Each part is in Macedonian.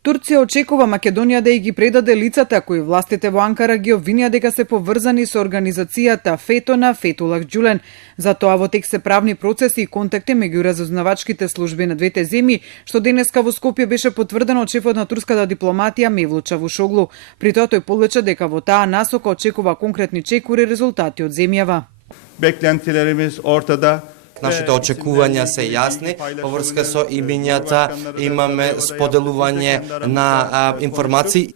Турција очекува Македонија да ги предаде лицата кои властите во Анкара ги обвинија дека се поврзани со организацијата ФЕТО на Фетулах Ѓулен. Затоа во тек се правни процеси и контакти меѓу разузнавачките служби на двете земји, што денеска во Скопје беше потврдено од шефот на турската дипломатија Мевлут Чавушоглу. При тоа тој подлече дека во таа насока очекува конкретни чекори резултати од земјава. Beklentilerimiz ortada. Нашите очекувања се јасни во врска со имињата, имаме споделување на информации.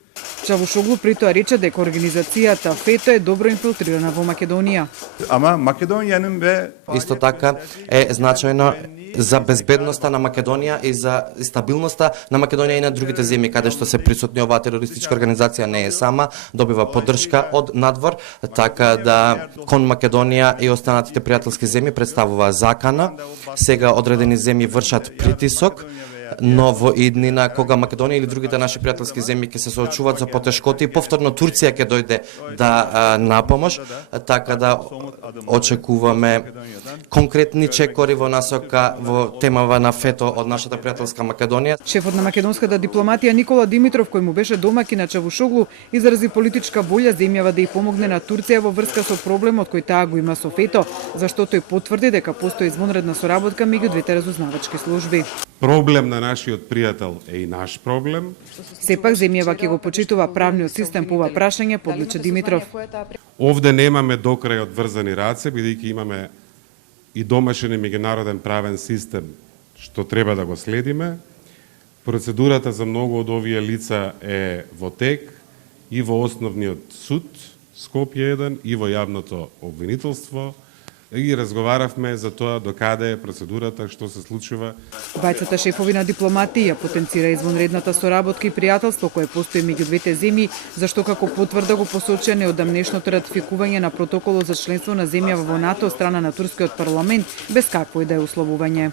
Чавушоглу при тоа рече дека организацијата ФЕТО е добро инфилтрирана во Македонија. Ama Makedonya'nın ve Исто така е значајно за безбедноста на Македонија и за стабилноста на Македонија и на другите земји каде што се присутни оваа терористичка организација не е сама, добива поддршка од надвор, така да кон Македонија и останатите пријателски земји представува закана. Сега одредени земји вршат притисок, но во иднина кога Македонија или другите наши пријателски земји ќе се соочуваат со потешкоти, повторно Турција ќе дојде да напомош, така да очекуваме конкретни чекори во насока во темава на ФЕТО од нашата пријателска Македонија. Шефот на македонската дипломатија Никола Димитров, кој му беше домаќин на Чавушоглу, изрази политичка волја земјава да ја помогне на Турција во врска со проблемот кој таа го има со ФЕТО, зашто тој потврди дека постои извонредна соработка меѓу двете разузнавачки служби. Проблем на нашиот пријател е и наш проблем. Сепак земјава ќе го почитува правниот систем по ова прашање, подлече Димитров. Овде немаме докрај одврзани раце, бидејќи имаме и домашен и меѓународен правен систем што треба да го следиме. Процедурата за многу од овие лица е во тек и во основниот суд Скопје 1 и во јавното обвинителство. И разговаравме за тоа докаде е процедурата, што се случува. Двајцата шефови на дипломатија потенцира извонредната соработка и пријателство кое постои меѓу двете земји, зашто како потврда го посочија неодамнешното ратификување на протоколот за членство на земјава во НАТО од страна на турскиот парламент без какво и да е условување.